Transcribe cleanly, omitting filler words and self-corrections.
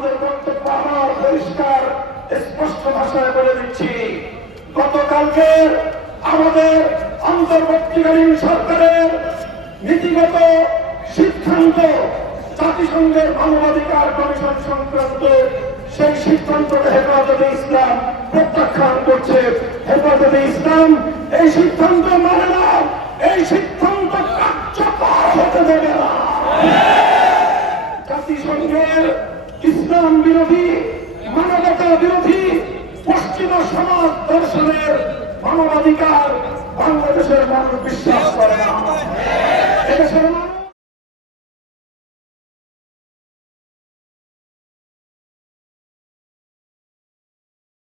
আমাদের বক্তব্য আমার পরিষ্কার স্পষ্ট ভাষায় বলে দিচ্ছি। গতকালকে আমাদের অন্তর্বর্তীকালীন সরকারের নীতিগত সিদ্ধান্ত, জাতিসংঘের মানবাধিকার কমিশন সংক্রান্ত সেই সিদ্ধান্তকে হেফাজতে ইসলাম প্রত্যাখ্যান করছে। হেফাজতে ইসলাম এই সিদ্ধান্ত মানে না, এই সিদ্ধান্ত কার্যকর হতে দেবে না। জাতিসংঘের ইসলাম বিরোধী, মানবতা বিরোধী পশ্চিমা সমাজ দর্শনের মানবাধিকার বাংলাদেশের মানুষ বিশ্বাস করে না। এদেশের